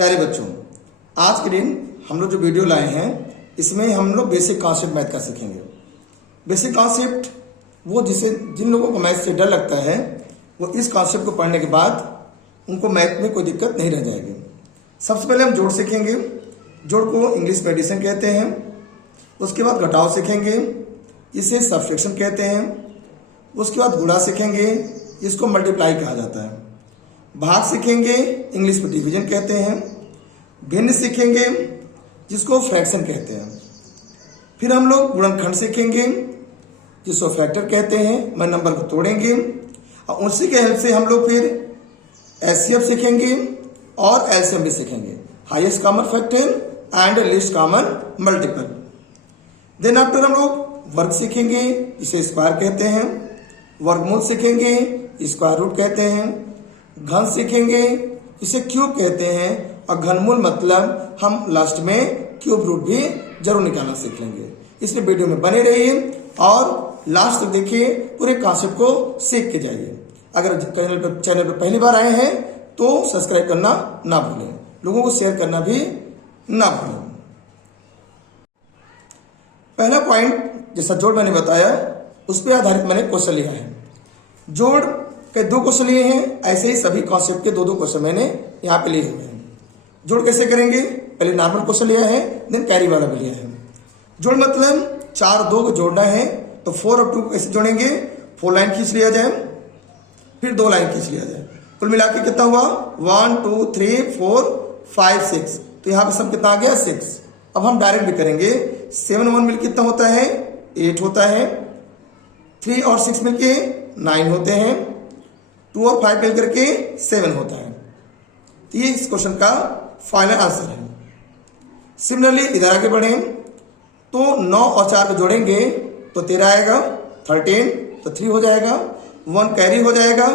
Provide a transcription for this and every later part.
प्यारे बच्चों, आज के दिन हम लोग जो वीडियो लाए हैं इसमें हम लोग बेसिक कॉन्सेप्ट मैथ का सीखेंगे। बेसिक कॉन्सेप्ट वो जिन लोगों को मैथ से डर लगता है वो इस कॉन्सेप्ट को पढ़ने के बाद उनको मैथ में कोई दिक्कत नहीं रह जाएगी। सबसे पहले हम जोड़ सीखेंगे। जोड़ को इंग्लिश में एडिशन कहते हैं। उसके बाद घटाव सीखेंगे, इसे सब्सट्रैक्शन कहते हैं। उसके बाद गुणा सीखेंगे, इसको मल्टीप्लाई कहा जाता है। भाग सीखेंगे, इंग्लिश में डिवीजन कहते हैं। भिन्न सीखेंगे, जिसको फ्रैक्शन कहते हैं। फिर हम लोग गुणनखंड सीखेंगे, जिसको फैक्टर कहते हैं। मैं नंबर को तोड़ेंगे और उसी के हेल्प से हम लोग फिर एचसीएफ सीखेंगे और एलसीएम भी सीखेंगे, highest common factor and least common multiple. Then after हम लोग वर्ग सीखेंगे, इसे स्क्वायर कहते हैं। वर्गमूल सीखेंगे, स्क्वायर रूट कहते हैं। घन सीखेंगे, इसे क्यूब कहते हैं। और घनमूल मतलब हम लास्ट में क्यूब रूट भी जरूर निकालना सीख लेंगे। इसलिए वीडियो में बने रहिए और लास्ट तक देखिए, पूरे कॉन्सेप्ट को सीख के जाइए। अगर चैनल पर पहली बार आए हैं तो सब्सक्राइब करना ना भूलें, लोगों को शेयर करना भी ना भूलें। पहला पॉइंट जैसा जोड़ मैंने बताया उस पर आधारित मैंने क्वेश्चन लिया है। जोड़ के 2 क्वेश्चन लिए हैं, ऐसे ही सभी कॉन्सेप्ट के 2-2 क्वेश्चन मैंने यहाँ पे लिए हुए हैं। जोड़ कैसे करेंगे, पहले नॉर्मल क्वेश्चन लिया है, देन कैरी वाला भी लिया है। जोड़ मतलब 4 2 को जोड़ना है तो 4 और 2 कैसे जोड़ेंगे, 4 लाइन खींच लिया जाए, फिर 2 लाइन खींच लिया जाए। कुल मिला के कितना हुआ, 1 2 3 4 5 6। तो यहाँ पे सब कितना आ गया, 6। अब हम डायरेक्ट भी करेंगे। 7 1 मिल कितना होता है, 8 होता है। 3 और 6 मिलके 9 होते हैं। 2 और 5 मिल करके 7 होता है। तो ये इस क्वेश्चन का फाइनल आंसर है। सिमिलरली इधर आगे बढ़े तो 9 और 4 को जोड़ेंगे तो 13 आएगा, 13 तो 3 हो जाएगा, 1 कैरी हो जाएगा,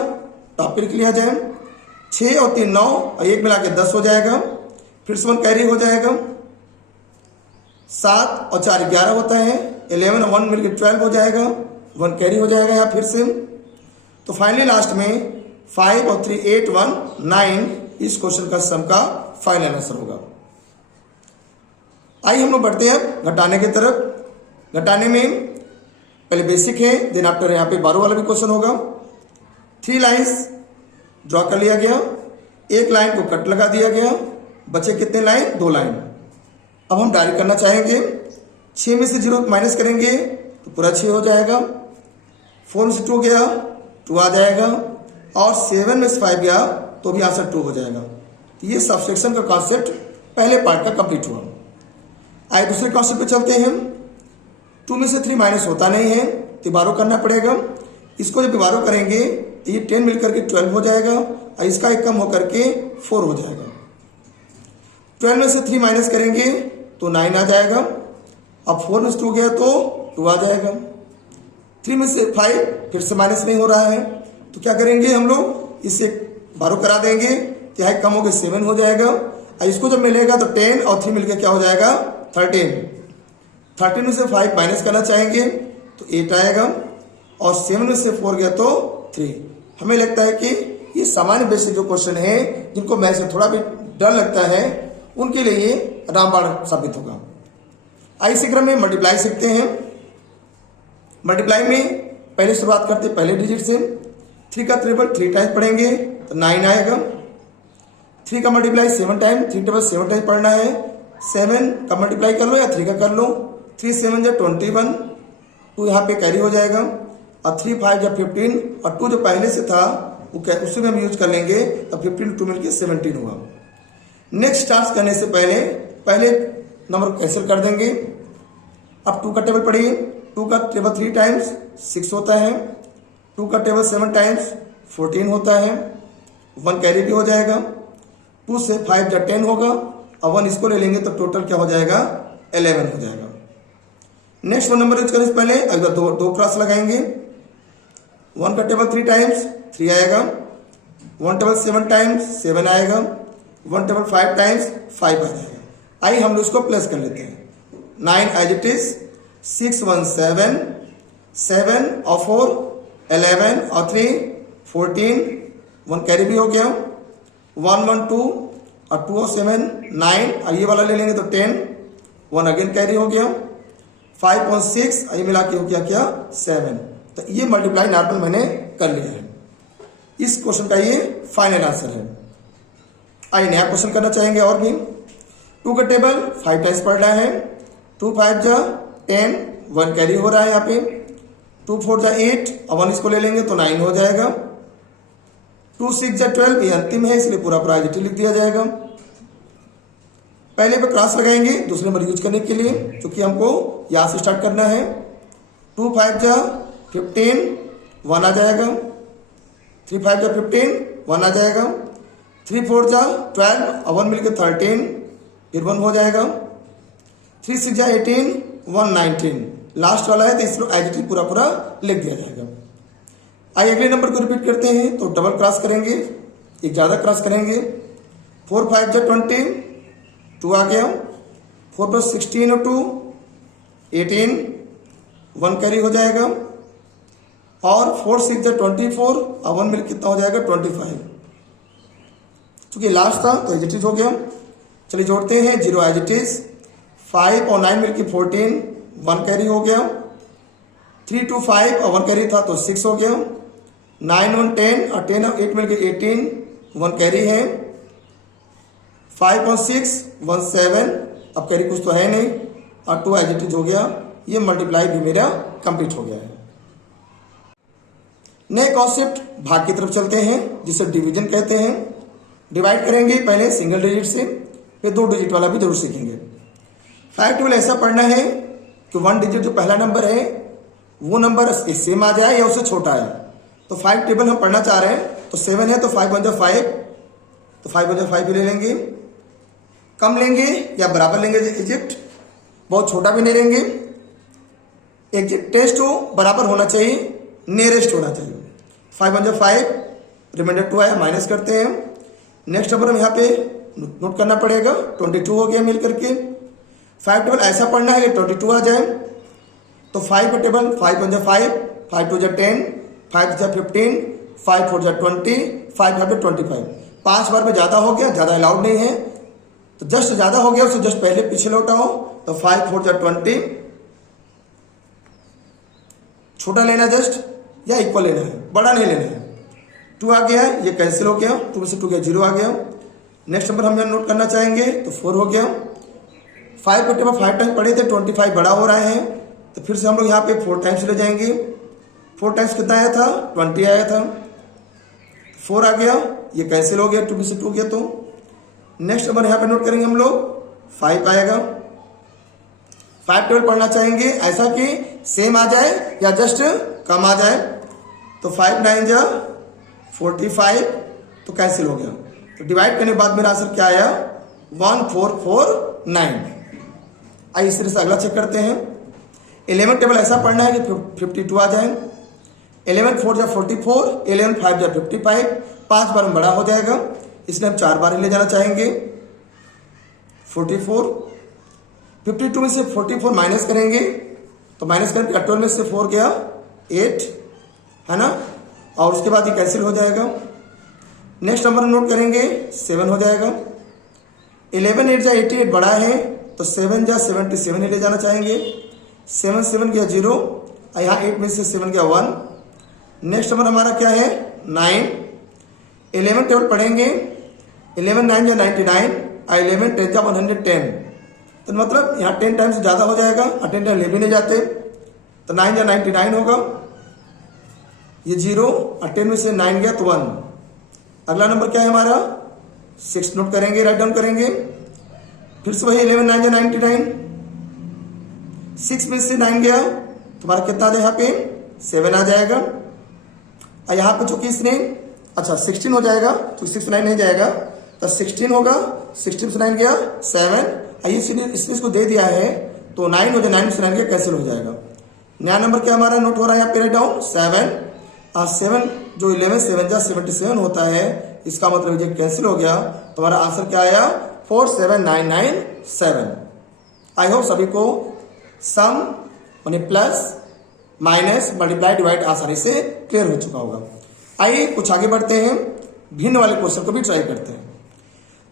टॉप पे लिख लिया जाए। 6 और 3 9 और 1 मिला के 10 हो जाएगा, फिर से 1 कैरी हो जाएगा। 7 और 4 11 होता है, 11 और 1 मिलकर 12 हो जाएगा, 1 कैरी हो जाएगा यहाँ फिर से। तो फाइनली लास्ट में 5 और 3 8 1 9 इस क्वेश्चन का सम का फाइनल आंसर होगा। आइए हम लोग बढ़ते हैं घटाने की तरफ। घटाने में पहले बेसिक है, देन आफ्टर यहाँ पे 12 वाला भी क्वेश्चन होगा। 3 लाइन्स ड्रॉ कर लिया गया, 1 लाइन को कट लगा दिया गया, बचे कितने लाइन, 2 लाइन। अब हम डायरेक्ट करना चाहेंगे। 6 में से 0 माइनस करेंगे तो पूरा 6 हो जाएगा। 4 में से 2 गया, 2 आ जाएगा। और 7 में से 5 गया तो भी आंसर 2 हो जाएगा। तो ये सब्सट्रैक्शन का कॉन्सेप्ट पहले पार्ट का कंप्लीट हुआ। आइए दूसरे कॉन्सेप्ट पे चलते हैं। 2 में से 3 माइनस होता नहीं है तो 12 करना पड़ेगा। इसको जब 12 करेंगे तो ये 10 मिलकर के 12 हो जाएगा और इसका एक कम होकर के 4 हो जाएगा। 12 में से 3 माइनस करेंगे तो 9 आ जाएगा। अब 4 में से 2 गया तो 2 आ जाएगा। 3 में से 5 फिर से माइनस नहीं हो रहा है तो क्या करेंगे हम लोग, इसे 12 करा देंगे, क्या है कम हो गया 7 हो जाएगा। और इसको जब मिलेगा तो 10 और 3 मिलकर क्या हो जाएगा, 13। 13 में से 5 माइनस करना चाहेंगे तो 8 आएगा। और 7 में से 4 गया तो 3। हमें लगता है कि ये सामान्य बेसिक जो क्वेश्चन है, जिनको मैथ से थोड़ा भी डर लगता है, उनके लिए ये रामबाण साबित होगा। इसी क्रम में मल्टीप्लाई सीखते हैं। मल्टीप्लाई में पहले शुरुआत करते हैं पहले डिजिट से। 3 का ट्रिपल 3 टाइम्स पढ़ेंगे तो 9 आएगा। 3 का मल्टीप्लाई 7 टाइम, 3 टेबल 7 टाइम पढ़ना है। 7 का मल्टीप्लाई कर लो या 3 का कर लो। 3 7 जा 21, 2 यहाँ पे कैरी हो जाएगा। और 3 5 जा 15 और 2 जो पहले से था उसी में हम यूज कर लेंगे तो 15 2 मिलकर 17 हुआ। नेक्स्ट टास्क करने से पहले नंबर कैंसिल कर देंगे। अब 2 का टेबल पढ़िए। 2 का टेबल 3 टाइम्स 6 होता है। 2 का टेबल 7 टाइम्स 14 होता है। 1 कैरी भी हो जाएगा। 2 से 5 जा 10 होगा और 1 इसको ले लेंगे तो टोटल क्या हो जाएगा, 11 हो जाएगा। नेक्स्ट 1 नंबर यूज करने से पहले अगर 2 क्रॉस लगाएंगे। 1 का टेबल 3 टाइम्स 3 आएगा। 1 टेबल 7 टाइम्स 7 आएगा। 1 टेबल 5 टाइम्स 5 आ जाएगा। आइए हम इसको प्लस कर लेते हैं। 9 एज इट इज, 6 1 7, 7 और 4 11 और 3 14, 1 कैरी भी हो गया। 1 1 2 और 2 और 7 9, और ये वाला ले लेंगे तो 10, 1 अगेन कैरी हो गया, 5 और 6 ये मिला के हो गया क्या 7। तो ये मल्टीप्लाई नॉर्मल मैंने कर लिया है। इस क्वेश्चन का ये फाइनल आंसर है। आइए नया क्वेश्चन करना चाहेंगे और भी। 2 का टेबल 5 टाइम्स पढ़ रहा है। 2 5 जा 10, 1 कैरी हो रहा है यहाँ पे। 2 4 जा 8 और 1 इसको ले लेंगे तो 9 हो जाएगा। 2 6 जा 12 ये अंतिम है, इसलिए पूरा पूरा लिख दिया जाएगा। पहले पे क्रॉस लगाएंगे दूसरे नंबर यूज करने के लिए, क्योंकि हमको यहाँ से स्टार्ट करना है। 2 5 जा 15, 1 आ जाएगा। 3 5 जा 15, 1 आ जाएगा। 3 4 जा 12 और 1 मिलकर 13, फिर 1 हो जाएगा। 3 6 जा 18, 1 19 लास्ट वाला है, तो इसको एज पूरा पूरा लिख दिया जाएगा। आइए अगले नंबर को रिपीट करते हैं। तो डबल क्रॉस करेंगे, एक ज़्यादा क्रॉस करेंगे। 4 5 जा 20, 2 आ गया। 4 + 16 और 2 18, 1 कैरी हो जाएगा। और 4 6 जा 24 और 1 मिल कितना हो जाएगा 25। चूंकि लास्ट था तो एजिटिज हो गया। चलिए जोड़ते हैं, 0 एजिटिज। 5 और 9 मिलकर 14, 1 कैरी हो गया। 3 2 5 और 1 कैरी था तो 6 हो गया। 9 1 10 और 10 और 8 मिलकर 18, 1 कैरी है। 5 और 6 1 7, अब कैरी कुछ तो है नहीं, और 2 एजिटिज हो गया। ये मल्टीप्लाई भी मेरा कंप्लीट हो गया है। नए कॉन्सेप्ट भाग की तरफ चलते हैं, जिसे डिवीजन कहते हैं। डिवाइड करेंगे पहले सिंगल डिजिट से, फिर 2 डिजिट वाला भी जरूर सीखेंगे। फैक्ट टेबल ऐसा पढ़ना है कि 1 डिजिट जो पहला नंबर है वो नंबर सेम आ जाए या उससे छोटा है। तो 5 टेबल हम पढ़ना चाह रहे हैं, तो 7 है तो 5 1 जा 5, तो 5 1 जा 5 भी ले लेंगे। कम लेंगे या बराबर लेंगे डिजिट, बहुत छोटा भी नहीं लेंगे। एग्जिट टेस्ट हो बराबर होना चाहिए, नियरेस्ट होना चाहिए। 5 1 जा 5, रिमाइंडर 2 आया, माइनस करते हैं। नेक्स्ट नंबर हम यहाँ पे नोट करना पड़ेगा, 22 हो गया मिल करके। 5 टेबल ऐसा पढ़ना है कि 22 आ जाए। तो 5 का टेबल 5 1 जा 5, 5 2 जा 10, 5 जा 15, 5 4 जा 20, 5 5 जा 25। 5 बार में ज़्यादा हो गया, ज़्यादा अलाउड नहीं है, तो जस्ट ज़्यादा हो गया उससे जस्ट पहले पीछे लौटाओ। तो 5 4 जा 20, छोटा लेना जस्ट या इक्वल लेना है, बड़ा नहीं लेना है। 2 आ गया, ये कैंसिल हो गया, 2 में से 2 गया 0 आ गया। नेक्स्ट नंबर हम यहाँ नोट करना चाहेंगे तो 4 हो गया। 5 को टेबल 5 टाइम्स पढ़े थे, 25 बड़ा हो रहा है, तो फिर से हम लोग यहाँ पे 4 टाइम्स ले जाएंगे। 4 टाइम्स कितना आया था 20 आया था, 4 आ गया, ये कैंसिल हो गया, 2 में से 2 गया। तो नेक्स्ट नंबर यहाँ पे नोट करेंगे हम लोग 5 आएगा। 5 टेबल पढ़ना चाहेंगे ऐसा कि सेम आ जाए या जस्ट कम आ जाए। तो 5 9 जा 45, तो कैंसिल हो गया। तो डिवाइड करने के बाद मेरा आंसर क्या आया 1449। आइए इस तरह से अगला चेक करते हैं। 11 टेबल ऐसा पढ़ना है कि 52 आ जाए। 11 4 जा 44, 11 5 जा 55, 5 बार में बड़ा हो जाएगा, इसलिए हम 4 बार ही ले जाना चाहेंगे। 44, 52 में से 44 माइनस करेंगे, तो माइनस करके 12 में से 4 गया 8, है ना, और उसके बाद ये कैंसिल हो जाएगा। नेक्स्ट नंबर नोट करेंगे 7 हो जाएगा। 11 8 जा 88 बड़ा है, तो 7 जा 77 ही ले जाना चाहेंगे। 7 7 गया 0, और यहाँ 8 में से 7 गया 1। नेक्स्ट नंबर हमारा क्या है 9। 11 टेबल पढ़ेंगे, 11 9 जा 99, और 11 10 जा 110, तो मतलब यहाँ 10 टाइम्स ज़्यादा हो जाएगा, और 10 टाइम ले भी नहीं जाते, तो 9 जा 99 होगा, ये 0, और 10 में से 9 गया तो 1। अगला नंबर क्या है हमारा 6 नोट करेंगे, राइट डाउन करेंगे। फिर से वही 11 9 जा 99, 6 में से 9 गया, तुम्हारा कितना आ जाए यहाँ पे 7 आ जाएगा। और यहाँ पे चूंकि इसने 16 हो जाएगा, तो 6 9 नहीं जाएगा, तो 16 होगा, 16 से 9 गया 7, और इसने इसको दे दिया है, तो 9 हो जाए, 9 में से 9 गया कैंसिल हो जाएगा। नया नंबर क्या हमारा नोट हो रहा है यहाँ पे राइट डाउन 7, और 7 जो 11 7 जा 77 होता है, इसका मतलब ये कैंसिल हो गया, तो हमारा आंसर क्या आया 47997। आई होप सभी को सम यानी प्लस माइनस मल्टीप्लाई डिवाइड आसानी से क्लियर हो चुका होगा। आइए कुछ आगे बढ़ते हैं, भिन्न वाले क्वेश्चन को भी ट्राई करते हैं।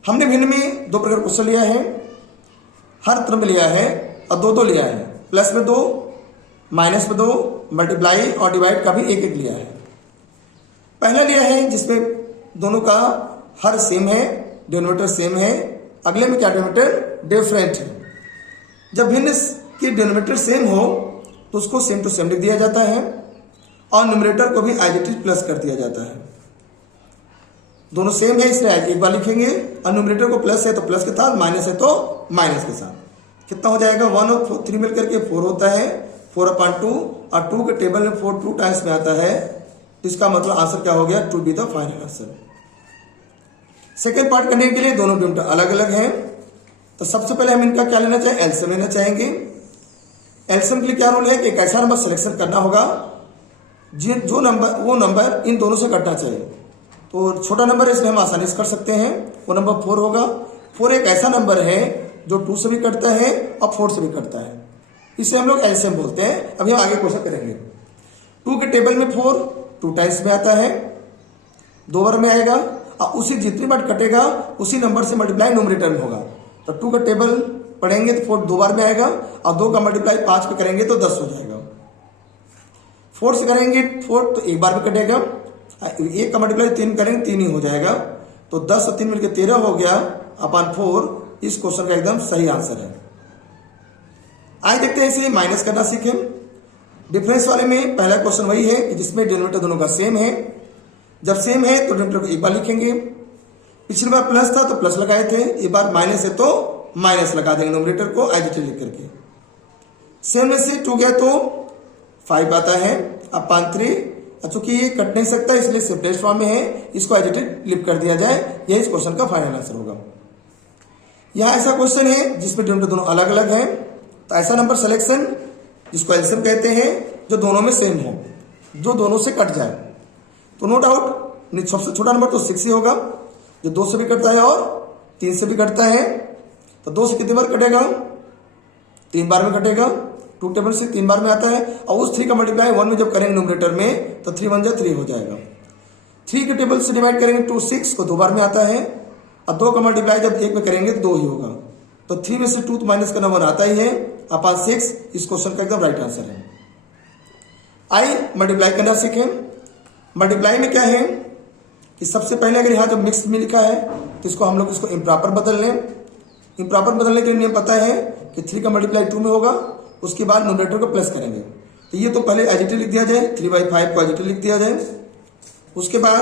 हमने भिन्न में दो प्रकार क्वेश्चन लिया है, हर तरफ में लिया है और दो दो लिया है, प्लस में दो, माइनस में दो, मल्टीप्लाई और डिवाइड का भी एक एक लिया है। पहला लिया है जिसमें दोनों का हर सेम है, डिनोमिनेटर सेम है, अगले में क्या डिनोमिनेटर डिफरेंट है। जब भिन्न की डिनोमिनेटर सेम हो तो उसको सेम टू सेम लिख दिया जाता है और न्यूमरेटर को भी एज इट इज प्लस कर दिया जाता है। दोनों सेम है इसलिए एक बार लिखेंगे और न्यूमरेटर को प्लस है तो प्लस के साथ, माइनस है तो माइनस के साथ। कितना हो जाएगा 1 और 3 मिलकर के 4 होता है, 4/2 और 2 के टेबल में 4 2 टाइम्स में आता है, इसका मतलब आंसर क्या हो गया 2 be the final answer. Second part करने के लिए दोनों डिनोमिनेटर अलग अलग हैं, तो सबसे पहले हम इनका क्या लेना चाहेंगे, एलसीएम लेना चाहेंगे। एलसीएम के लिए क्या रूल है कि एक ऐसा नंबर सिलेक्शन करना होगा जो नंबर वो नंबर इन दोनों से कटना चाहिए। तो छोटा नंबर है इसलिए हम आसानी से कर सकते हैं, वो नंबर 4 होगा। 4 एक ऐसा नंबर है जो 2 से भी कटता है और 4 से भी कटता है, इसे हम लोग एलसीएम बोलते हैं। अभी हम आगे क्वेश्चन करेंगे। 2 के टेबल में 4 2 टाइम्स में आता है, 2 बार में आएगा और उसी जितनी बार कटेगा उसी नंबर से मल्टीप्लाई न्यूमरेटर में होगा। तो 2 का टेबल पढ़ेंगे तो 4 2 बार में आएगा और 2 का मल्टीप्लाई 5 पे करेंगे तो 10 हो जाएगा। 4 से करेंगे 4 तो एक बार में कटेगा, 1 का मल्टीप्लाई 3 करेंगे 3 ही हो जाएगा, तो 10 और 3 मिलकर 13 हो गया अपॉन 4। इस क्वेश्चन का एकदम सही आंसर है। आइए देखते हैं इसे माइनस करना सीखें। डिफरेंस वाले में पहला क्वेश्चन वही है कि जिसमें डिनोमिनेटर दोनों का सेम है। जब सेम है तो डिनोमिनेटर को एक बार लिखेंगे, पिछली बार प्लस था तो प्लस लगाए थे, एक बार माइनस है तो माइनस लगा देंगे न्यूमरेटर को एज इट इज लिख करके। सेम में से 2 गया तो 5 आता है अपॉन 3। चूंकि ये कट नहीं सकता इसलिए सेपरेट फॉर्म में है, इसको एज इट इज लिप कर दिया जाए, यही इस क्वेश्चन का फाइनल आंसर होगा। यहाँ ऐसा क्वेश्चन है जिसमें डिनोमिनेटर दोनों अलग अलग हैं, तो ऐसा नंबर सिलेक्शन जिसको एलसीएम कहते हैं जो दोनों में सेम हो, जो दोनों से कट जाए। तो नो डाउट सबसे छोटा नंबर तो 6 ही होगा, जो 2 से भी कटता है और 3 से भी कटता है। तो 2 से कितनी बार कटेगा, 3 बार में कटेगा। 2 टेबल से 3 बार में आता है और उस 3 का मल्टीप्लाई 1 में जब करेंगे न्यूमरेटर में तो 3 1 जा 3 हो जाएगा। 3 के टेबल से डिवाइड करेंगे 2 6 को 2 बार में आता है और 2 का मल्टीप्लाई जब 1 में करेंगे तो 2 ही होगा। तो 3 में से 2 तो माइनस करना 1 आता ही है अपॉन 6। इस क्वेश्चन का एकदम राइट आंसर है। आई मल्टीप्लाई करना सीखें। मल्टीप्लाई में क्या है कि सबसे पहले अगर यहाँ जब मिक्स में लिखा है तो इसको हम लोग इसको इम्प्रॉपर बदल लें। इम्प्रॉपर बदलने के लिए नियम पता है कि 3 का मल्टीप्लाई 2 में होगा, उसके बाद न्यूमरेटर को प्लस करेंगे। तो ये तो पहले एज इट इज लिख दिया जाए, 3/5 को एज इट इज लिख दिया जाए। उसके बाद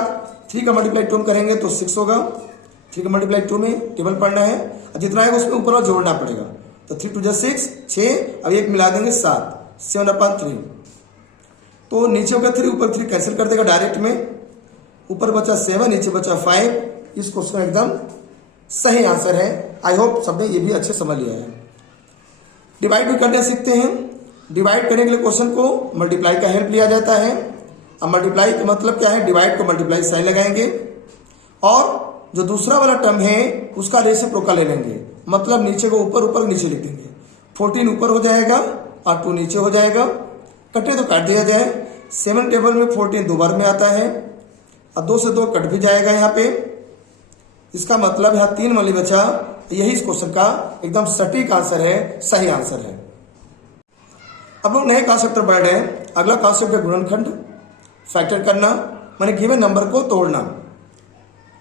3 का मल्टीप्लाई 2 में करेंगे तो 6 होगा। 3 का मल्टीप्लाई 2 में टेबल पढ़ना है और जितना आएगा उसमें ऊपर और जोड़ना पड़ेगा। तो 3 2 जा 6 6, अब 1 मिला देंगे 7 7/3। तो नीचे होगा 3, ऊपर 3 कैंसिल कर देगा डायरेक्ट में, ऊपर बचा 7 नीचे बचा 5। इस क्वेश्चन एकदम सही आंसर है। आई होप सबने ये भी अच्छे समझ लिया है। डिवाइड भी करने सीखते हैं। डिवाइड करने के लिए क्वेश्चन को मल्टीप्लाई का हेल्प लिया जाता है। अब मल्टीप्लाई का मतलब क्या है, डिवाइड को मल्टीप्लाई साइन लगाएंगे और जो दूसरा वाला टर्म है उसका रेसिप्रोकल ले लेंगे, मतलब नीचे को ऊपर ऊपर नीचे लिख देंगे। 14 ऊपर हो जाएगा और 2 नीचे हो जाएगा, कटे तो काट दिया जाए। 7 टेबल में 14 2 बार में आता है और 2 से 2 कट भी जाएगा यहाँ पे। इसका मतलब यहाँ 3 वाली बचा। यही इस क्वेश्चन का एकदम सटीक आंसर है, सही आंसर है। अब लोग नए कॉन्सेप्ट पर बढ़ रहे हैं। अगला कॉन्सेप्ट है गुणनखंड, फैक्टर करना, माने गिवन नंबर को तोड़ना।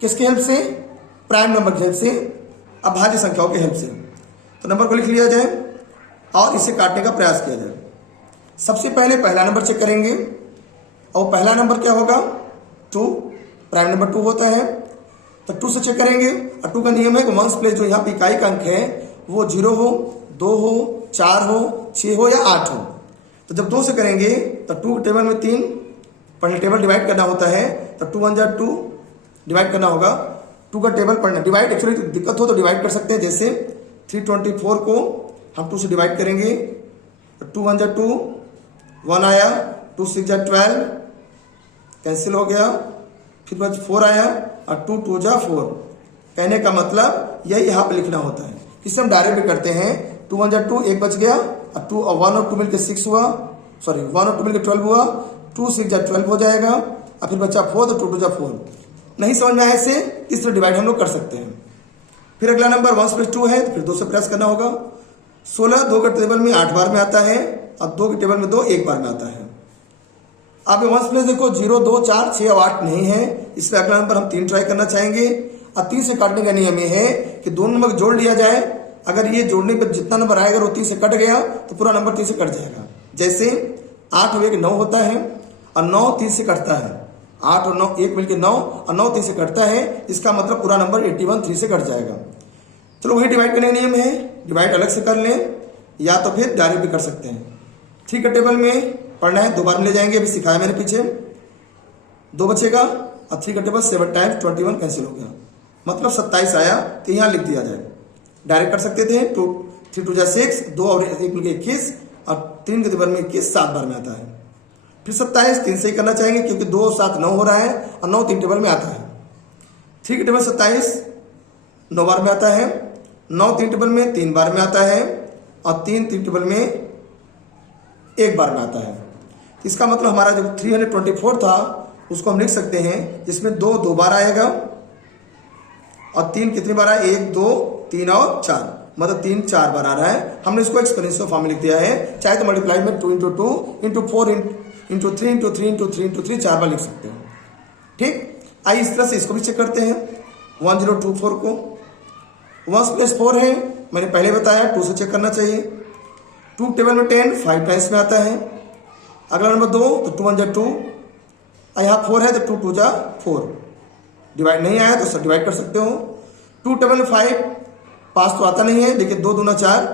किसकी हेल्प से, प्राइम नंबर की हेल्प से, अभाज्य संख्याओं की हेल्प से। तो नंबर को लिख लिया जाए और इसे काटने का प्रयास किया जाए। सबसे पहले पहला नंबर चेक करेंगे और पहला नंबर क्या होगा 2, प्राइम नंबर 2 होता है। तो 2 से चेक करेंगे और 2 का नियम है कि वंस प्लेस जो यहाँ पे इकाई का अंक है वो 0 हो, 2 हो, 4 हो, 6 हो या 8 हो। तो जब 2 से करेंगे तो 2 टेबल में 3 पढ़ने टेबल डिवाइड करना होता है, तो 2 1 जा 2 डिवाइड करना होगा। 2 का टेबल पढ़ना, डिवाइड एक्चुअली दिक्कत हो तो डिवाइड कर सकते हैं। जैसे 324 को हम 2 से डिवाइड करेंगे तो 2 1 जा 2, 1 आया, 2 6 जा 12 कैंसिल हो गया, फिर बच 4 आया और 2 2 जा 4। कहने का मतलब यही यहाँ पे लिखना होता है। इसे हम डायरेक्ट भी करते हैं। 2 1 जा 2, 1 बच गया और 2 और 1 और 2 मिलकर 6 हुआ, सॉरी 1 और 2 मिलकर 12 हुआ। 2 6 जा 12 हो जाएगा और फिर बचा 4 तो 2 2 जा 4। नहीं समझ में आए से इस तरह डिवाइड हम लोग कर सकते हैं। फिर अगला नंबर 1 प्लस 2 है तो फिर 2 से प्रयास करना होगा। 16 2 के टेबल में 8 बार में आता है और 2 के टेबल में 2 1 बार में आता है। अब 1 प्लस देखो 0 2 4 6 और 8 नहीं है, इसलिए अगला नंबर हम 3 ट्राई करना चाहेंगे। और 3 से काटने का नियम ये है कि दोनों नंबर जोड़ लिया जाए। अगर ये जोड़ने पर जितना नंबर आएगा वो 3 से कट गया तो पूरा नंबर 3 से कट जाएगा। जैसे 8 और 1 9 होता है और 9 3 से कटता है। 8 और 9 1 मिलकर 9 और 9 3 से कटता है, इसका मतलब पूरा नंबर 81 3 से कट जाएगा। चलो वही डिवाइड करने का नियम है, डिवाइड अलग से कर लें या तो फिर डायरेक्ट भी कर सकते हैं। 3 के टेबल में पढ़ना है, 2 बार में ले जाएंगे, अभी सिखाया मैंने पीछे। 2 बचेगा और 3 का टेबल 7 टाइम्स 21 कैंसिल हो गया, मतलब 27 आया। तो यहाँ लिख दिया जाए, डायरेक्ट कर सकते थे। 3 2 6, 2 और 1 मिलकर 21 और 3 के टेबल में 21 7 बार में आता है। फिर 27 3 से ही करना चाहेंगे क्योंकि 2 7 9 हो रहा है और 9 3 टेबल में आता है। 3 के टेबल 27 9 बार में आता है, 9 3 टेबल में 3 बार में आता है और 3 3 टेबल में 1 बार में आता है। इसका मतलब हमारा जो 324 था उसको हम लिख सकते हैं, इसमें 2 2 बार आएगा और 3 कितनी बार आया 1 2 3 और 4, मतलब 3 4 बार आ रहा है। हमने इसको एक्सपोनेंशियल फॉर्म में लिख दिया है, चाहे तो मल्टीप्लाई में 2 × 2 × 4 × 3 × 3 × 3 × 3 4 बार लिख सकते हो। ठीक, आइए इस तरह से इसको भी चेक करते हैं। 1024 को 1 प्लस 4 है, मैंने पहले बताया 2 से चेक करना चाहिए। 2 टेबल में 10 5 टाइम्स में आता है। अगला नंबर 2 तो 2 1 2 और यहाँ 4 है तो 2 2 4। डिवाइड नहीं आया तो डिवाइड कर सकते हो। 2 टेबल में 5 पास तो आता नहीं है, लेकिन 2 2 4,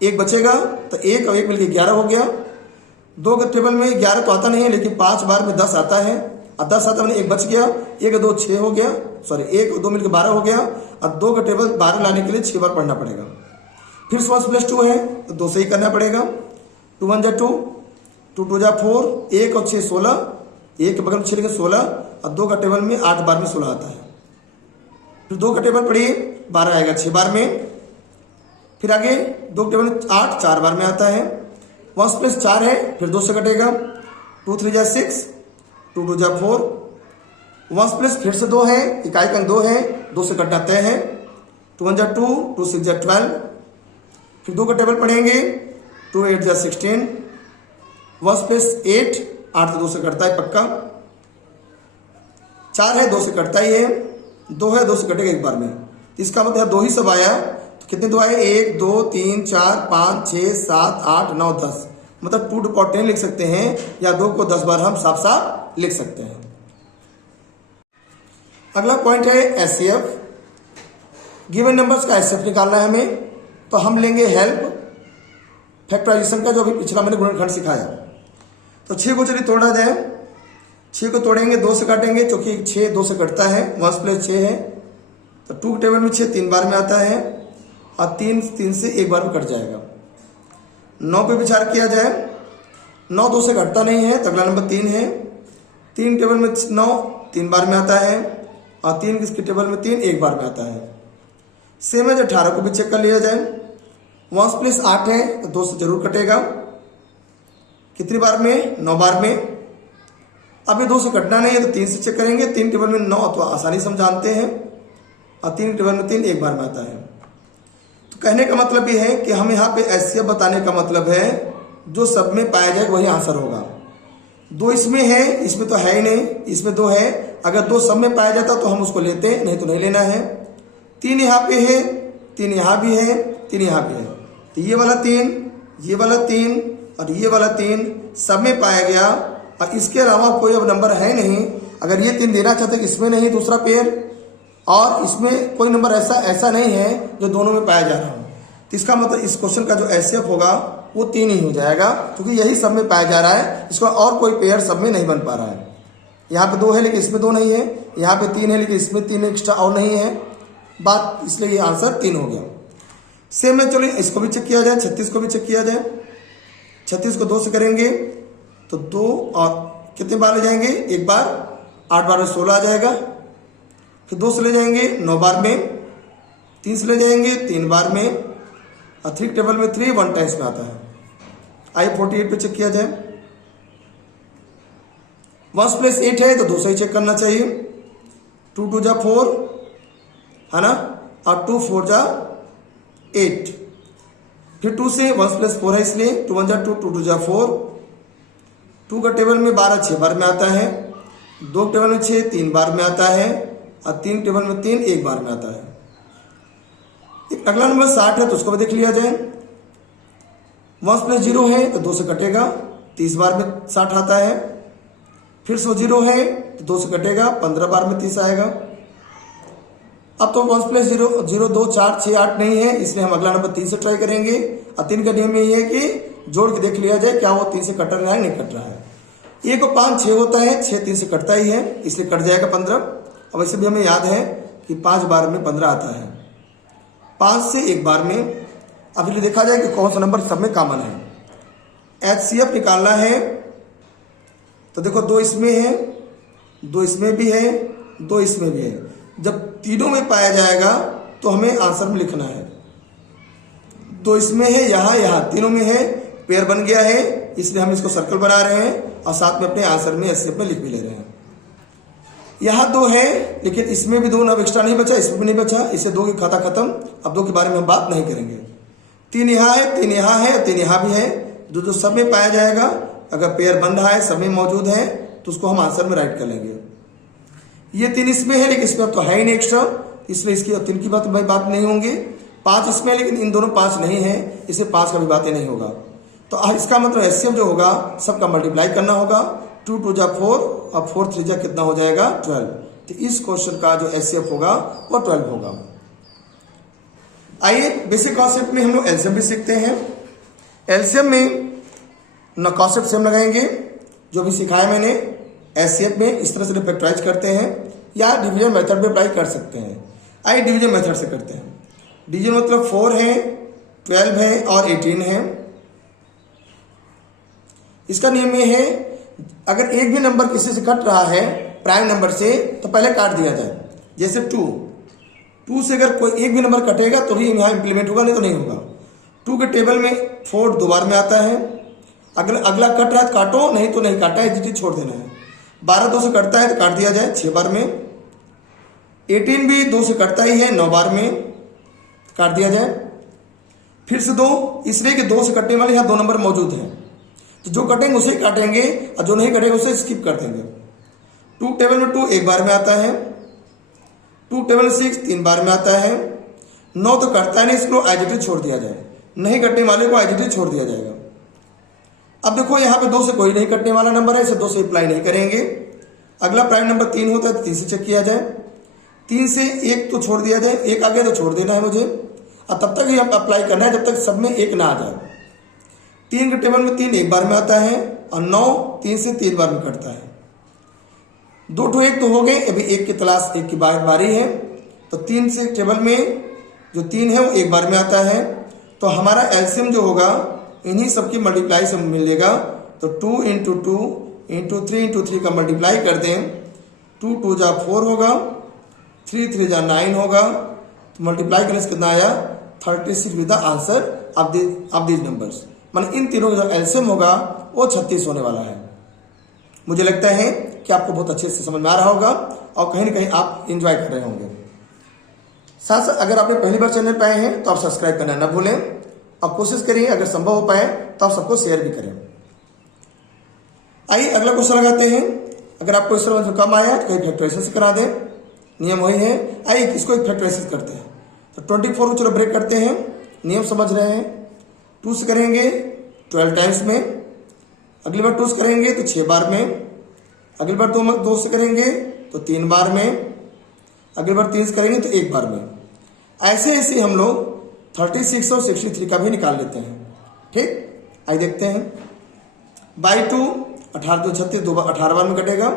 1 बचेगा तो 1 और 1 मिलकर 11 हो गया। 2 के टेबल में 11 तो आता नहीं है, लेकिन 5 बार में 10 आता है और 10 आता है, 1 बच गया। 1 और 2 6 हो गया, सॉरी 1 और 2 मिलकर 12 हो गया और 2 का टेबल 12 लाने के लिए 6 बार पढ़ना पड़ेगा। फिर 1 प्लस 2 है तो 2 से ही करना पड़ेगा। 2 1 2 2 2 4, 1 और 6 16, 1 के बगल में 6 16 और 2 का टेबल में 8 बार में 16 आता है। फिर 2 का टेबल पढ़िए 12 आएगा 6 बार में। फिर आगे 2 के टेबल में 8 4 बार में आता है। 1 प्लस 4 है, फिर 2 से कटेगा। 2 3 6, 2 2 4, 1 प्लस फिर से 2 है, इकाई का 2 है, 2 से कटना तय है। 2 1 2, 2 6 12। फिर 2 का टेबल पढ़ेंगे 2 8 16। 1 प्लस 8 8 तो 2 से कटता है पक्का। 4 है 2 से कटता ही है, 2 है 2 से कटेगा 1 बार में। इसका मतलब यहाँ 2 ही सब आया, तो कितने 2 आए 1 2 3 4 5 6 7 8 9 10, मतलब 2 to power 10 लिख सकते हैं या 2 को 10 बार हम साफ साफ लिख सकते हैं। अगला पॉइंट है एचसीएफ। गिवन नंबर्स का एचसीएफ निकालना है हमें, तो हम लेंगे हेल्प फैक्टराइजेशन का, जो अभी पिछला मैंने गुणनखंड सिखाया। तो 6 को चलिए तोड़ा जाए। 6 को तोड़ेंगे 2 से काटेंगे, क्योंकि 6 2 से कटता है। 1 प्लस 6 है तो 2 के टेबल में 6 3 बार में आता है और 3 3 से 1 बार में कट जाएगा। 9 पे विचार किया जाए। 9 2 से घटता नहीं है, तो अगला नंबर 3 है। 3 टेबल में 9 3 बार में आता है और 3 किसके टेबल में 3 1 बार में आता है। सेम है, 18 को भी चेक कर लिया जाए। 1 प्लस 8 है तो 2 से जरूर कटेगा। कितनी बार में 9 बार में। अब ये 2 से कटना नहीं है तो 3 से चेक करेंगे। 3 टेबल में 9 तो आसानी से हम जानते हैं और 3 टेबल में 3 1 बार में आता है। तो कहने का मतलब ये है कि हम यहाँ पे एचसीएफ बताने का मतलब है जो सब में पाया जाए वही आंसर होगा। 2 इसमें है, इसमें तो है ही नहीं, इसमें 2 है। अगर 2 सब में पाया जाता तो हम उसको लेते, नहीं तो नहीं लेना है। 3 यहाँ पे है, 3 यहाँ भी है, 3 यहाँ भी है, तो ये वाला 3, ये वाला 3 और ये वाला 3 सब में पाया गया और इसके अलावा कोई अब नंबर है नहीं। अगर ये 3 देना चाहते कि इसमें नहीं दूसरा पेयर, और इसमें कोई नंबर ऐसा नहीं है जो दोनों में पाया जा रहा हो, तो इसका मतलब इस क्वेश्चन का जो एचसीएफ होगा वो 3 ही हो जाएगा, क्योंकि यही सब में पाया जा रहा है। इसका और कोई पेयर सब में नहीं बन पा रहा है। यहाँ पे 2 है लेकिन इसमें 2 नहीं है, यहाँ पे 3 है लेकिन इसमें 3 एक्स्ट्रा और नहीं है बात, इसलिए ये आंसर 3 हो गया। सेम है, चलिए इसको भी चेक किया जाए। 36 को भी चेक किया जाए। 36 को 2 से करेंगे तो 2 और कितने बार ले जाएंगे 1 बार, 8 बार में 16 आ जाएगा। फिर 2 से ले जाएंगे 9 बार में, 3 से ले जाएंगे 3 बार में और 3 टेबल में 3 1 टाइम्स में आता है। आइए 48 पे चेक किया जाए। 1 प्लस 8 है तो 2 से ही चेक करना चाहिए। 2 2 4 है ना, और 2 4 जा 8। फिर 2 से 1 प्लस 4 है इसलिए 2 1 जा 2, 2 2 जा 4। 2 का टेबल में 12 6 बार में आता है, 2 टेबल में 6 3 बार में आता है, और 3 टेबल में 3 1 बार में आता है। एक अगला नंबर 60 है तो उसको भी देख लिया जाए। 1 प्लस 0 है तो 2 से कटेगा, 30 बार में 60 आता है। फिर 0 है तो 2 से कटेगा, 15 बार में 30 आएगा। अब तो 1 प्लस 0 0 2 4 6 8 नहीं है, इसलिए हम अगला नंबर 3 से ट्राई करेंगे। और 3 का नियम यही है कि जोड़ के देख लिया जाए क्या वो 3 से कट रहा है नहीं कट रहा है। 1 को 5 6 होता है, 6 3 से कटता ही है, इसलिए कट जाएगा 15। अब वैसे भी हमें याद है कि 5 बार में 15 आता है, 5 से 1 बार में। अब ये देखा जाए कि कौन सा नंबर सब में कॉमन है। HCF निकालना है तो देखो 2 इसमें है, 2 इसमें भी है, 2 इसमें भी है। जब तीनों में पाया जाएगा तो हमें आंसर में लिखना है। 2 इसमें है, यहाँ तीनों में है, पेयर बन गया है, इसलिए हम इसको सर्कल बना रहे हैं और साथ में अपने आंसर में HCF में लिख भी ले रहे हैं। यहाँ 2 है लेकिन इसमें भी 2 अब एक्स्ट्रा नहीं बचा, इसमें भी नहीं बचा, इससे 2 की खाता खत्म। अब 2 के बारे में हम बात नहीं करेंगे। 3 यहाँ है, 3 यहाँ है, 3 यहाँ भी है। जो सब में पाया जाएगा, अगर पेयर बन रहा है, सब में मौजूद है, तो उसको हम आंसर में राइट कर लेंगे। ये 3 इसमें है लेकिन इसमें अब तो है ही नहीं एक्स्ट्रा, इसलिए इसकी 3 की बात नहीं होंगी। 5 इसमें है लेकिन इन दोनों 5 नहीं है, इसलिए 5 का भी बातें नहीं होगा। तो इसका मतलब HCF जो होगा सबका मल्टीप्लाई करना होगा। 2 2 जा 4 और 4 3 जा कितना हो जाएगा 12। तो इस क्वेश्चन का जो HCF होगा वो 12 होगा। आइए बेसिक कॉन्सेप्ट में हम लोग एलसीएम भी सीखते हैं। एलसीएम में न कॉन्सेप्ट सेम लगाएंगे, जो भी सिखाया मैंने। HCF में इस तरह से फैक्टराइज करते हैं या डिवीजन मेथड में अप्लाई कर सकते हैं। आइए डिवीजन मेथड से करते हैं। डिवीजन मतलब 4 है, 12 है और 18 है। इसका नियम ये है, अगर एक भी नंबर किसी से कट रहा है प्राइम नंबर से तो पहले काट दिया जाए। जैसे 2 से अगर कोई एक भी नंबर कटेगा तो भी यहाँ इंप्लीमेंट होगा, नहीं तो नहीं होगा। 2 के टेबल में 4 2 बार में आता है। अगला कट रहा है तो काटो, नहीं तो नहीं काटा है, जीटी छोड़ देना है। 12 2 से कटता है तो काट दिया जाए 6 बार में। 18 भी 2 से कटता ही है, 9 बार में काट दिया जाए। फिर से 2, इसलिए कि 2 से कटने वाले यहाँ 2 नंबर मौजूद हैं, तो जो कटेंगे उसे काटेंगे और जो नहीं कटेंगे उसे स्किप कर देंगे। 2 टेबल में 2 1 बार में आता है। 2 टेबल में 6 3 बार में आता है। 9 तो कटता है नहीं, इसको एजिटिव छोड़ दिया जाए, नहीं कटने वाले को एजिटिव छोड़ दिया जाएगा। अब देखो यहाँ पे 2 से कोई नहीं कटने वाला नंबर है, इसे 2 से अप्लाई नहीं करेंगे। अगला प्राइम नंबर 3 होता है तो 3 से चेक किया जाए। 3 से 1 तो छोड़ दिया जाए, 1 आ गया तो छोड़ देना है मुझे, और तब तक ही अप्लाई करना है जब तक सब में 1 ना आ जाए। 3 के टेबल में 3 1 बार में आता है और 9 3 से 3 बार में कटता है। 2 to 1 तो हो गए, अभी 1 की तलाश, 1 की बारी है। तो 3 से टेबल में जो 3 है वो 1 बार में आता है। तो हमारा एलसीएम जो होगा इन्हीं सबकी मल्टीप्लाई से मिलेगा। तो 2 into 2 into 3 into 3 का मल्टीप्लाई कर दें, 2 2 जा 4 होगा, 3 3 जा 9 होगा। तो मल्टीप्लाई करने से कितना आया 36 with the answer of these numbers. मान इन तीनों का जो एलसीएम होगा वो 36 होने वाला है। मुझे लगता है कि आपको बहुत अच्छे से समझ में आ रहा होगा और कहीं ना कहीं आप एंजॉय कर रहे होंगे। साथ साथ अगर आपने पहली बार चैनल पे आए हैं तो आप सब्सक्राइब करना ना भूलें और कोशिश करिए अगर संभव हो पाए तो आप सबको शेयर भी करें। आइए अगला क्वेश्चन लगाते हैं। अगर आपको इस तरह कम आया तो कहीं फैक्टराइजेशन से करा दें, नियम वही है। आइए इसको एक फैक्टराइजेशन करते हैं। तो 24 को चलो ब्रेक करते हैं, नियम समझ रहे हैं। 2 से करेंगे 12 टाइम्स में, अगली बार 2 से करेंगे तो 6 बार में, अगली बार 2 से करेंगे तो 3 बार में, अगली बार 3 से करेंगे तो 1 बार में। ऐसे ऐसे हम लोग 36 और 63 का भी निकाल लेते हैं। ठीक, आइए देखते हैं। बाई 2 18 2 36 2 बार 18 बार में कटेगा।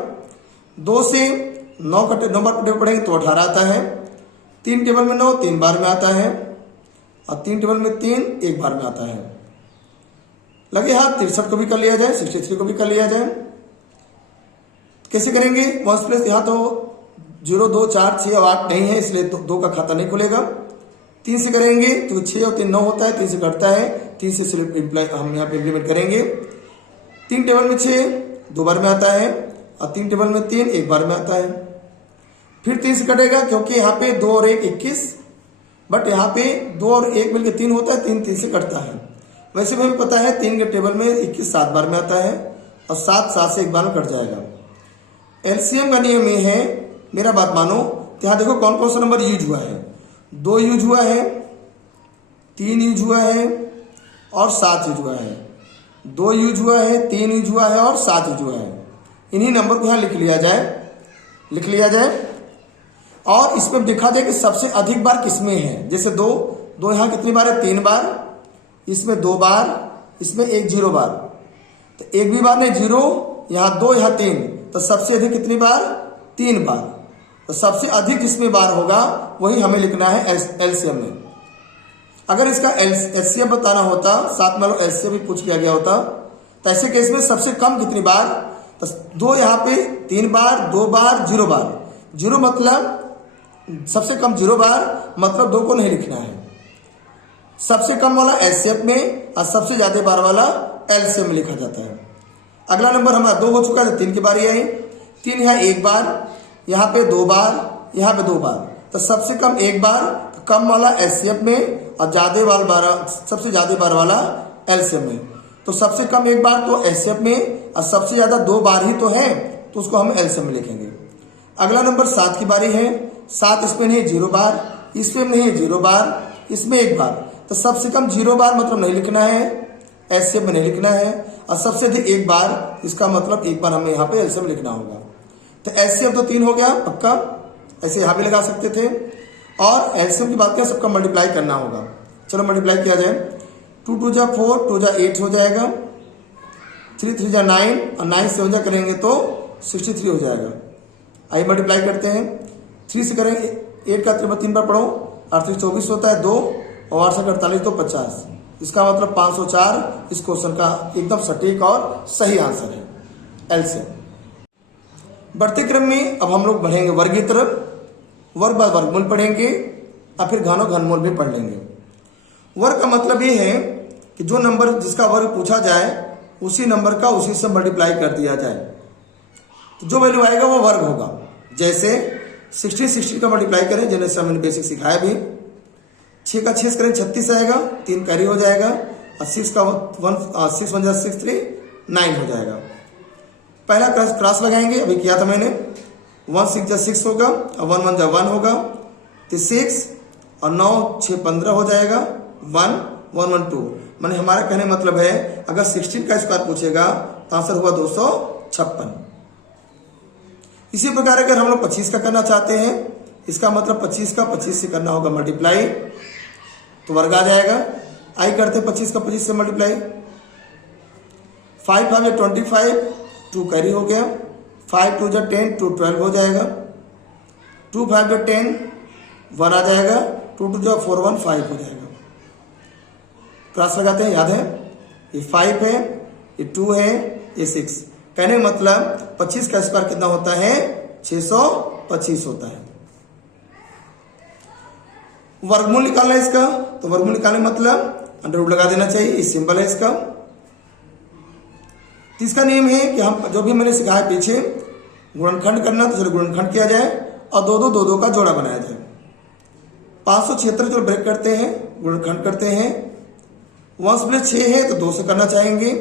2 से 9 बार टेबल पढ़ेंगे तो 18 आता है। 3 टेबल में 9 3 बार में आता है और 3 टेबल में 3 1 बार में आता है। लगे हाथ 63 को भी कर लिया जाए, 63 को भी कर लिया जाए। कैसे करेंगे? 1 प्लस यहाँ तो 0 2 4 6 और 8 नहीं है, इसलिए 2 का खाता नहीं खुलेगा। 3 से करेंगे तो 6 और 3 9 होता है, 3 से घटता है, 3 से हम यहाँ पे इम्प्लीमेंट करेंगे। 3 टेबल में 6 2 बार में आता है और 3 टेबल में 3 1 बार में आता है। फिर 3 से कटेगा क्योंकि यहाँ पे 2 और 1 21, बट यहाँ पे 2 और 1 मिलकर 3 होता है, 3 3 से कटता है। वैसे भी हमें पता है 3 के टेबल में 21 7 बार में आता है और 7 7 से 1 बार में कट जाएगा। एलसीएम का नियम ये है, मेरा बात मानो, तो यहाँ देखो कौन कौन सा नंबर यूज हुआ है। 2 यूज हुआ है, 3 यूज हुआ है और 7 यूज हुआ है। 2 यूज हुआ है, 3 यूज हुआ है और 7 यूज हुआ है। इन्हीं नंबर को यहाँ लिख लिया जाए और इसमें दिखा दे कि सबसे अधिक बार किसमें है। जैसे 2 यहाँ कितनी बार है, 3 बार, इसमें 2 बार, इसमें 1 0 बार, तो एक भी बार नहीं 0, यहाँ 2 यहाँ 3, तो सबसे अधिक कितनी बार, 3 बार। तो सबसे अधिक जिसमें बार होगा वही हमें लिखना है एलसीएम में। अगर इसका एलसीएम बताना होता, साथ में एलसीएम भी पूछ किया गया होता, तो ऐसे केस में सबसे कम कितनी बार, तो 2 यहाँ पे 3 बार, 2 बार, 0 बार। 0 मतलब सबसे कम 0 बार, मतलब 2 को नहीं लिखना है। सबसे कम वाला एलसीएम में और सबसे ज्यादा बार वाला एलसीएम में लिखा जाता है। अगला नंबर हमारा 2 हो चुका है, 3 की बारी आई। 3 यहाँ 1 बार, यहाँ पे 2 बार, यहाँ पे 2 बार, तो सबसे कम 1 बार, तो कम वाला एलसीएम में और सबसे ज्यादा बार वाला एलसीएम में। तो सबसे कम 1 बार तो एलसीएम में और सबसे ज्यादा 2 बार ही तो है, तो उसको हम एलसीएम में लिखेंगे। अगला नंबर 7 की बारी है। 7 इसमें नहीं 0 बार, इसमें नहीं है 0 बार, इसमें 1 बार, तो सबसे कम 0 बार मतलब नहीं लिखना है, एलसीएम में नहीं लिखना है, और सबसे अधिक 1 बार, इसका मतलब 1 बार हमें यहाँ पे एलसीएम लिखना होगा। तो एलसीएम तो 3 हो गया पक्का, ऐसे यहाँ भी लगा सकते थे। और एलसीएम की बात करें, सबका मल्टीप्लाई करना होगा। चलो मल्टीप्लाई किया जाए। 2 2 जा 4, 2 जा 8 हो जाएगा, 3 3 जा 9 और 9 से 7 करेंगे तो 63 हो जाएगा। आइए मल्टीप्लाई करते हैं। 3 से करेंगे, 8 का 3 बार पढ़ो, 8 3 24 होता है 2 और 8 से 48 तो 50। इसका मतलब 504 इस क्वेश्चन का एकदम सटीक और सही आंसर है एलसीएम। बढ़ते क्रम में अब हम लोग बढ़ेंगे वर्ग की तरफ। वर्ग बाद वर्गमूल पढ़ेंगे और फिर घनों घनमूल भी पढ़ लेंगे। वर्ग का मतलब ये है कि जो नंबर जिसका वर्ग पूछा जाए उसी नंबर का उसी से मल्टीप्लाई कर दिया जाए, तो जो वैल्यू आएगा वो वर्ग होगा। जैसे 16 का मल्टीप्लाई करें, जैसे हमने बेसिक सिखाया भी। 6 का 6 करें 36 आएगा, 3 कैरी हो जाएगा, और 6 का 6 1 जा 6 3 9 हो जाएगा। पहला क्रॉस लगाएंगे, अभी किया था मैंने। 1 6 जा 6 होगा और 1 1 जा 1 होगा, तो 6 और 9 6 15 हो जाएगा। 1 1 1 2, मैंने हमारा कहने मतलब है अगर 16 का स्क्वायर पूछेगा तो आंसर हुआ 256। इसी प्रकार अगर हम लोग 25 का करना चाहते हैं, इसका मतलब 25 का 25 से करना होगा मल्टीप्लाई, तो वर्ग आ जाएगा। आई करते हैं 25 का 25 से मल्टीप्लाई। 5 5 25, 2 कैरी हो गया। 5 2 जा 10, 2 12 हो जाएगा। 2 5 जा 10, 1 आ जाएगा। 2 2 जा 4 1 5 हो जाएगा। क्रॉस लगाते हैं, याद है ये 5 है, ये 2 है, ये 6। कहने का मतलब 25 का स्क्वायर कितना होता है, 625 होता है। वर्गमूल निकालना है इसका, तो वर्गमूल निकालने मतलब अंडरवुड लगा देना चाहिए, ये सिंबल है इसका। तीसरा नियम है कि हम जो भी मैंने सिखाया पीछे, गुणनखंड करना, तो चलो गुणनखंड किया जाए और 2 2 2 2 का जोड़ा बनाया जाए। 576 जो ब्रेक करते हैं, गुणनखंड करते हैं। 1 प्लस 6 है तो 2 से करना चाहेंगे,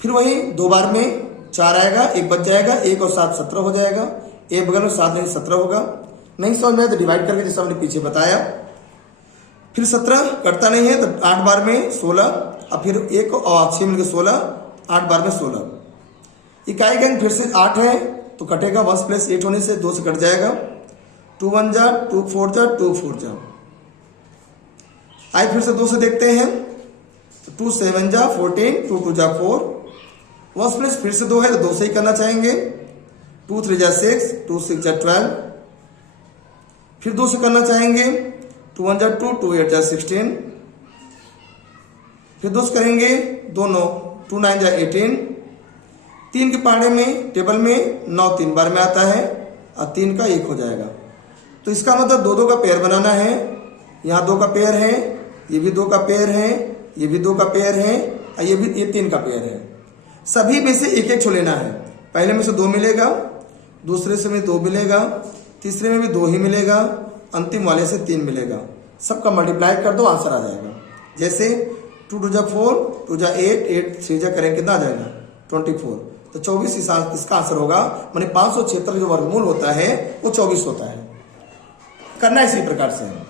फिर वही 2 बार में 4 आएगा, 1 बच जाएगा, 1 और 7 17 हो जाएगा। एक बगल में 7 नहीं 17 होगा। नहीं समझ में आए तो डिवाइड करके, जैसा हमने पीछे बताया। फिर 17 कटता नहीं है तो 8 बार में 16, और फिर 1 और 6 मिलकर 16, 8 बार में 16। इकाई गंग फिर से 8 है तो कटेगा, 1 प्लस 8 होने से 2 से कट जाएगा। 2 1 जा 2 4 जा 2 4 जा। आई फिर से 2 से देखते हैं, 2 7 जा 14, 2 2 जा 4। 1 प्लस फिर से 2 है तो 2 से ही करना चाहेंगे। 2 3 जा 6, 2 6 जा 12। फिर 2 से करना चाहेंगे, 2 1 जा 2, 2 8 जा 16। फिर 2 से करेंगे, दोनों 2 9 जा 18। 3 के पाने में टेबल में 9 3 बार में आता है और 3 का 1 हो जाएगा। तो इसका मतलब 2 2 का पेयर बनाना है। यहाँ 2 का पेयर है, ये भी 2 का पेयर है, ये भी 2 का पेयर है, और ये 3 का पेयर है। सभी में से एक एक छो लेना है। पहले में से 2 मिलेगा, दूसरे से में 2 मिलेगा, तीसरे में भी 2 ही मिलेगा, अंतिम वाले से 3 मिलेगा, सबका मल्टीप्लाई कर दो, आंसर आ जाएगा। जैसे 2 2 जा 4, 2 जा 8, 8 3 जा करेंगे कितना आ जाएगा 24, तो 24 इसका आंसर होगा। माने 576 जो वर्गमूल होता है वो 24 होता है। करना इसी प्रकार से है।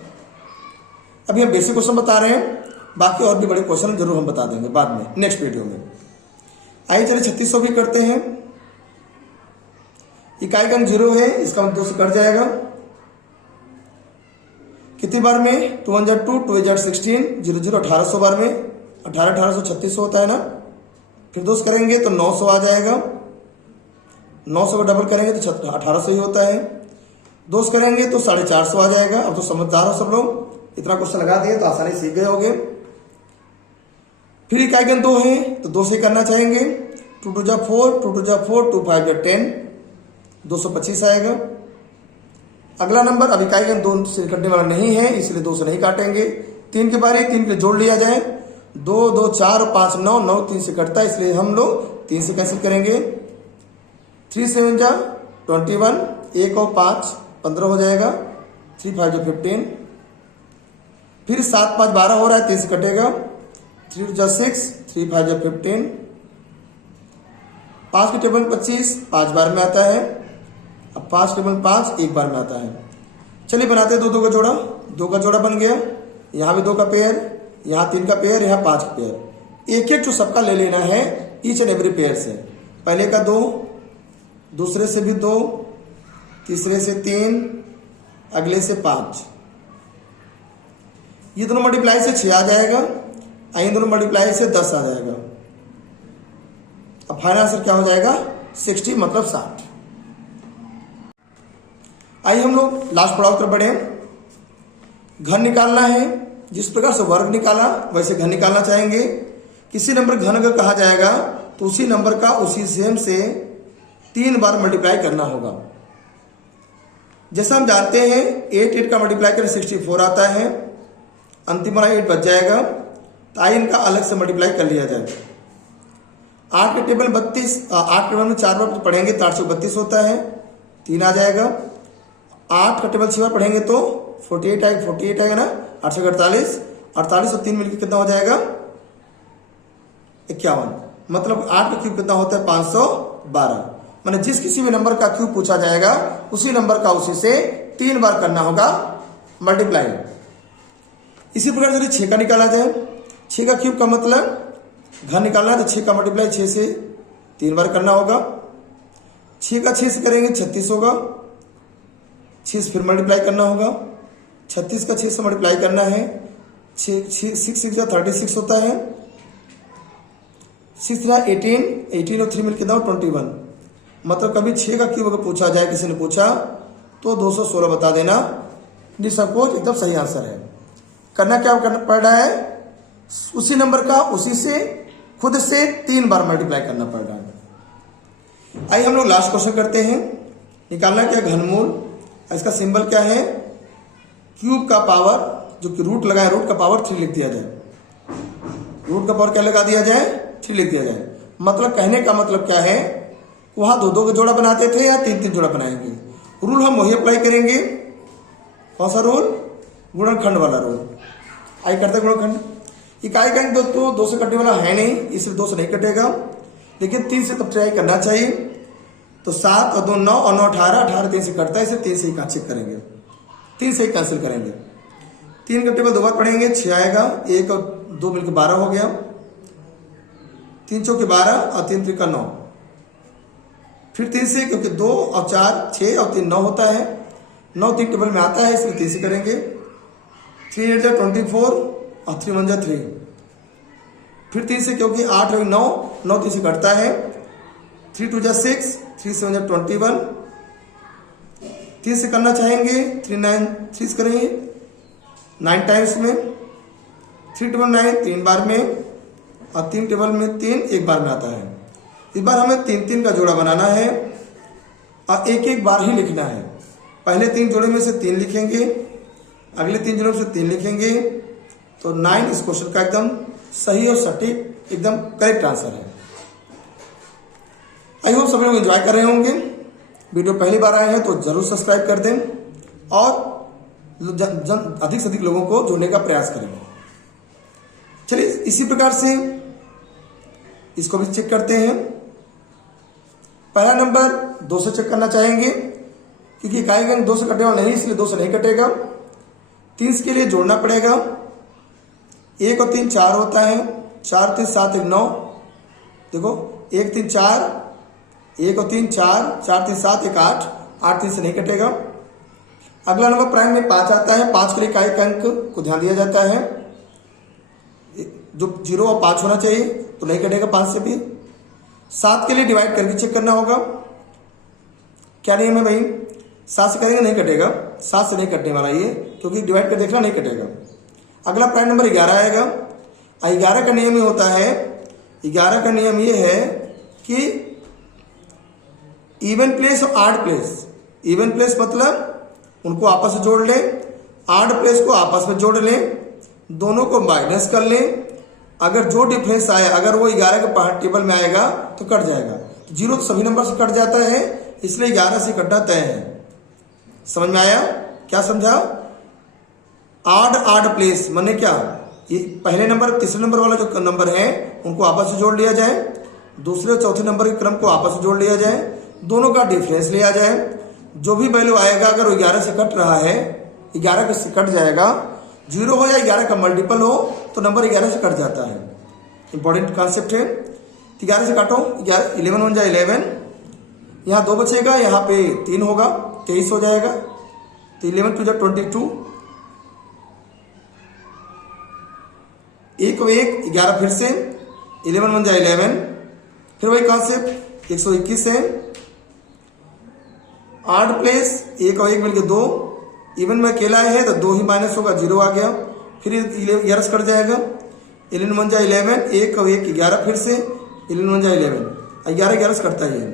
अभी हम बेसिक क्वेश्चन बता रहे हैं, बाकी और भी बड़े क्वेश्चन जरूर हम बता देंगे बाद में नेक्स्ट वीडियो में। आइए चलिए 3600 भी करते हैं। इकाई का अंक 0 है, इसका अंक 2 से कट जाएगा। कितनी बार में 2 1 जा 2, 2 8 जा 16, 0 0 1800 बार में 18 1800 3600 होता है ना। फिर 2 करेंगे तो 900 आ जाएगा, 900 को डबल करेंगे तो 1800 ही होता है। 2 करेंगे तो 450 आ जाएगा। अब तो समझदार हो सब लोग, इतना क्वेश्चन लगा दिए तो आसानी सीख गए होंगे। फिर इकाई का अंक 2 है तो 2 से करना चाहेंगे। 2 2 जा 4, 2 2 जा 4, 2 5 जा 10, 225 आएगा। अगला नंबर अब इकाई का अंक 2 से कटने वाला नहीं है, इसलिए 2 से नहीं काटेंगे। 3 की बारी, 3 के जोड़ लिया जाए। 2 2 4 5 9, 9 3 से कटता है, इसलिए हम लोग 3 से कैंसिल करेंगे। 3 7 जा 21, 1 और 5 15 हो जाएगा। 3 5 जा 15, फिर 7 5 12 हो रहा है, 3 से कटेगा। 3 जा 6, 3 5 जा 15, 5 के टेबल 25 5 बार में आता है। अब 5 टेबल 5 1 बार में आता है। चलिए बनाते हैं 2 2 का जोड़ा। 2 का जोड़ा बन गया, यहाँ भी 2 का पेयर, यहाँ 3 का पेयर, यहाँ 5 का पेयर। एक एक जो सबका ले लेना है ईच एंड एवरी पेयर से। पहले का 2, दूसरे से भी 2, तीसरे से 3, अगले से 5। ये दोनों मल्टीप्लाई से 6 आ जाएगा, इन दोनों मल्टीप्लाई से 10 आ जाएगा। अब फाइनल आंसर क्या हो जाएगा 60 मतलब 60। आइए हम लोग लास्ट पड़ाव पर बढ़े। घन निकालना है। जिस प्रकार से वर्ग निकाला वैसे घन निकालना चाहेंगे। किसी नंबर घन अगर कहा जाएगा तो उसी नंबर का उसी सेम से 3 बार मल्टीप्लाई करना होगा। जैसा हम जानते हैं 8 8 का मल्टीप्लाई करें 64 आता है, अंतिम वाला 8 बच जाएगा। तो आइए इनका अलग से मल्टीप्लाई कर लिया जाए। 8 के टेबल 32, 8 के टेबल में 4 बार पढ़ेंगे तो 832 होता है, 3 आ जाएगा। 8 का टेबल 6 बार पढ़ेंगे तो 48 आएगा, 48 आएगा ना। 8 से 48, 48 और 3 मिलकर कितना हो जाएगा 51। मतलब 8 का क्यूब कितना होता है 512। मैंने जिस किसी भी नंबर का क्यूब पूछा जाएगा उसी नंबर का उसी से 3 बार करना होगा मल्टीप्लाई। इसी प्रकार से 6 का निकाला जाए। 6 का क्यूब का मतलब घन निकालना है तो 6 का मल्टीप्लाई 6 से 3 बार करना होगा। 6 का 6 से करेंगे 36 होगा, 6 से फिर मल्टीप्लाई करना होगा। 36 का 6 से मल्टीप्लाई करना है, 6 6 का 36 होता है। 6 18, 18 और 3 मिलकर कितना 21। मतलब कभी 6 का क्यूब अगर पूछा जाए, किसी ने पूछा तो 216 बता देना। सपोज एकदम सही आंसर है। करना क्या करना पड़ रहा है, उसी नंबर का उसी से खुद से 3 बार मल्टीप्लाई करना पड़ रहा है। आइए हम लोग लास्ट क्वेश्चन करते हैं। निकालना क्या घनमूल, इसका सिंबल क्या है क्यूब का पावर, जो कि रूट लगा है, रूट का पावर 3 लिख दिया जाए। रूट का पावर क्या लगा दिया जाए 3 लिख दिया जाए। मतलब कहने का मतलब क्या है, वहां 2 2 का जोड़ा बनाते थे या 3 3 जोड़ा बनाएंगे। रूल हम वही अप्लाई करेंगे। कौन सा रूल, गुणनखंड वाला रूल। आई करते गुणनखंड। इकाई का अंक तो 2 से कटने वाला है नहीं, इसलिए 2 से नहीं कटेगा, लेकिन 3 से तब ट्राई करना चाहिए। तो 7 और 2 9 और 9 18, 18 3 से कटता है, इसे 3 से ही कैंसिल करेंगे। 3 से ही कैंसिल करेंगे। 3 का टेबल 2 बार पढ़ेंगे 6 आएगा, 1 और 2 मिलकर 12 हो गया। 3 चौके 12 और 3 3 का 9। फिर 3 से, क्योंकि 2 और 4 6 और 3 9 होता है, 9 3 टेबल में आता है, इसलिए 3 से करेंगे। 3 8 24 और 3 1 जा 3। फिर 3 से, क्योंकि 8 और 9 9 3 से कटता है। 3 2 जा 6, 3 7 जा 21। 3 से करना चाहेंगे 3 9 3 से करेंगे 9 टाइम्स में। 3 टेबल 9 3 बार में और 3 टेबल में 3 1 बार में आता है। इस बार हमें 3 3 का जोड़ा बनाना है और 1 1 बार ही लिखना है। पहले 3 जोड़े में से 3 लिखेंगे, अगले 3 जोड़े में से 3 लिखेंगे। तो 9 इस क्वेश्चन का एकदम सही और सटीक एकदम करेक्ट आंसर है। आई होप सब लोग एंजॉय कर रहे होंगे। वीडियो पहली बार आए हैं तो जरूर सब्सक्राइब कर दें और अधिक से अधिक लोगों को जोड़ने का प्रयास करेंगे। चलिए इसी प्रकार से इसको भी चेक करते हैं। पहला नंबर 2 से चेक करना चाहेंगे, क्योंकि इकाई अंक 2 से कटने वाला नहीं, इसलिए 2 से नहीं कटेगा। 3 के लिए जोड़ना पड़ेगा। 1 और 3 4 होता है, 4 3 7 1 9। देखो 1 3 4, 1 और 3 4, 4 3 7 1 8, 8 3 से नहीं कटेगा। अगला नंबर प्राइम में 5 आता है। 5 के लिए इकाई अंक को ध्यान दिया जाता है, जो 0 और 5 होना चाहिए, तो नहीं कटेगा 5 से भी। 7 के लिए डिवाइड करके चेक करना होगा। क्या नियम है भाई? 7 से करेंगे नहीं कटेगा, 7 से नहीं कटने वाला ये, क्योंकि डिवाइड कर देखना नहीं कटेगा। अगला प्राइम नंबर 11 आएगा। 11 का नियम ये होता है, 11 का नियम ये है कि इवन प्लेस और ऑड प्लेस। इवन प्लेस मतलब उनको आपस में जोड़ लें, ऑड प्लेस को आपस में जोड़ लें, दोनों को माइनस कर लें। अगर जो डिफरेंस आया, अगर वो 11 के टेबल में आएगा तो कट जाएगा। 0 तो सभी नंबर से कट जाता है, इसलिए 11 से कटना तय है। समझ में आया? क्या समझा? ऑड प्लेस माने क्या? ये पहले नंबर तीसरे नंबर वाला जो नंबर है उनको आपस में जोड़ लिया जाए, दूसरे और चौथे नंबर के क्रम को आपस में जोड़ लिया जाए, दोनों का डिफरेंस लिया जाए। जो भी वैल्यू आएगा, अगर वो 11 से कट रहा है, 11 से कट जाएगा। 0 हो या 11 का मल्टीपल हो तो नंबर 11 से कट जाता है। इंपॉर्टेंट कॉन्सेप्ट है। 11 से काटो, 11 बन जाए 11, यहाँ 2 बचेगा, यहाँ पे 3 होगा, 23 हो जाएगा। तो 11 2 22, 1 और 1 11 फिर से, 11 बन जाए 11, फिर वही कॉन्सेप्ट 121 है। ऑड प्लेस 1 और 1 मिलकर 2, इवन में अकेला है तो 2 ही माइनस होगा, 0 आ गया, फिर 11 से कट जाएगा। 11 बन जाए 11, 1 और 1 11 फिर से, 11 बन जाए 11, 11 से कटता ही है।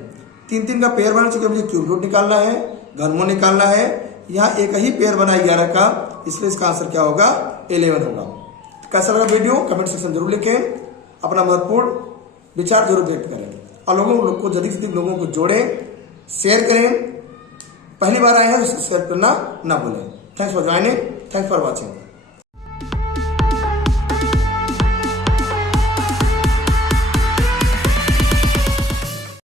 3 का पेयर बना, चुके मुझे क्यूब रूट निकालना है, घनमूल निकालना है। यहाँ एक ही पेयर बना 11 का, इसलिए इसका आंसर क्या होगा? 11 होगा। तो कैसा लगा वीडियो? कमेंट सेक्शन जरूर लिखें, अपना महत्वपूर्ण विचार जरूर व्यक्त करें, और लोगों को जल्दी से जल्दी लोगों को जोड़ें, शेयर करें। पहली बार आए हैं तो सब्सक्राइब करना ना भूलें। Thanks for joining, thanks for watching.